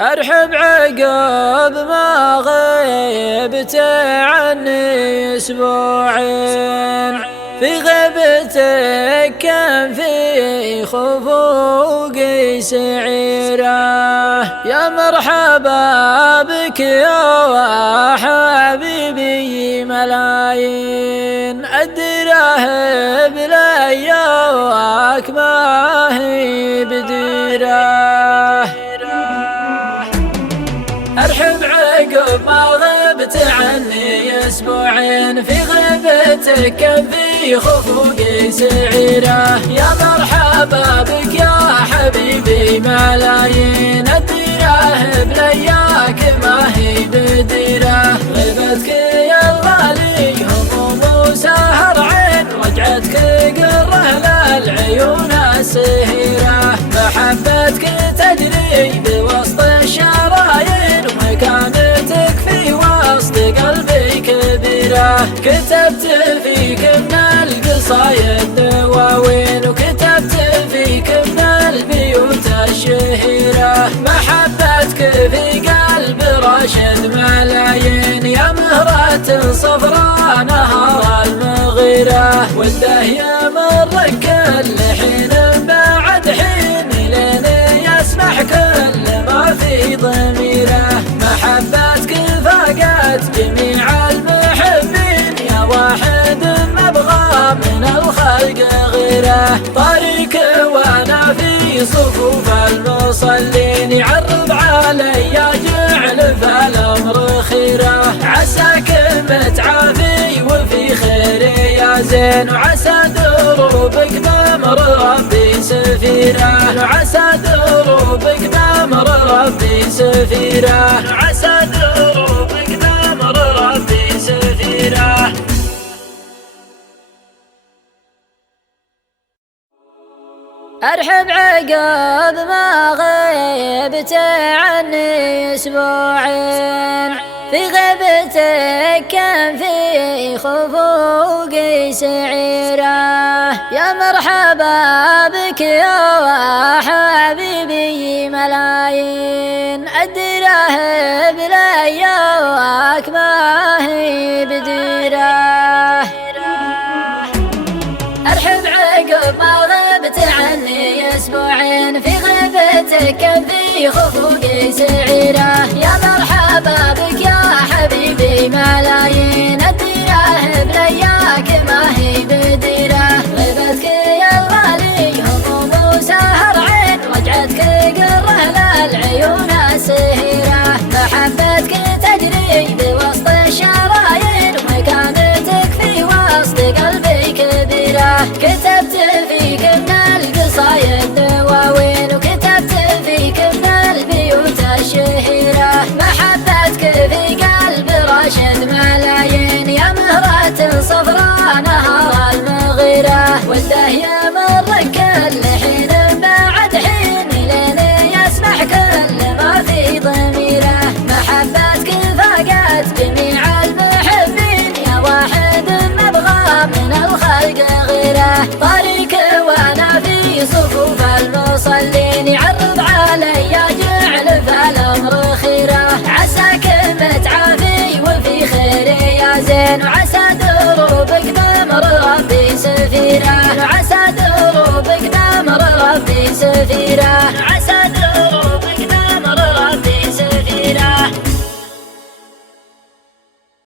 أرحب عقب ما غيبت عني أسبوعين، في غيبتك كان في خفوقي سعيرة. يا مرحبا بك يا حبيبي ملايين، الدراهم لياك ما هي بديره. أرحب عقب ما غبت عني أسبوعين، في غيبتك كان في خفوقي سعيرة. يا مرحبا بك يا حبيبي ملايين، الدراهم لياك ما هي بديرة. غيبتك يا الغالي هموم وسهر عين، رجعتك قره للعيون السهيرة. محبتك تجري بوسط الشرايين، ومكانتك في وسط قلبي كبيرة. كتبت فيك من القصايد دواوين، وكتبت فيك من البيوت الشهيرة. محبتك في قلب راشد ملايين، يا مهرة صفراء نهار المغيرة. وده يمر كل حين بعد حين، لين يسمح كل ما في ضميره. محبتك فاقت جميع المحبين، يا واحد مبغى من الخلق غيره. طريق وانا في صفوف المصلين، يعرض علي جعل فالامر خيره. عساك متعافي وفي خير يا زين، وعسى دروبك بامر ربي سفيره. وعسى دروبك بامر ربي سفيره. وعسى دروبك بامر ربي سفيره. أرحب عقب ما غيبت عني أسبوعين، في غيبتك كان في خفوقي سعيرة. يا مرحبا بك يا حبيبي ملايين، الدراهم لياك ما هي بديرة. أرحب عقب ما غبت عني أسبوعين، في غيبتك كان في خفوقي سعيرة. يا مرحبا بك يا حبيبي ملايين، الدراهم لياك ما هي بديرة. غيبتك يا الغالي هموم وسهر عين، رجعتك قره للعيون السهيرة. محبتك تجري بوسط الشرايين، ومكانتك في وسط قلبي كبيرة. كتبت فيك من القصايد دواوين، وكتبت فيك من البيوت الشهيرة. محبتك في قلب راشد ملايين، يا مهرة صفراء نهار المغيرة. وده يمر كل حين بعد حين، لين يسمح كل ما في ضميره. محبتك فاقت جميع المحبين، يا واحد مبغى من الخلق غيره. طريق وانا في صفوف المصلين، يعرض علي جعل فالامر خيره. عساك متعافي وفي خير يا زين، وعسى دروبك بامر ربي سفيره. وعسى دروبك بامر ربي سفيره.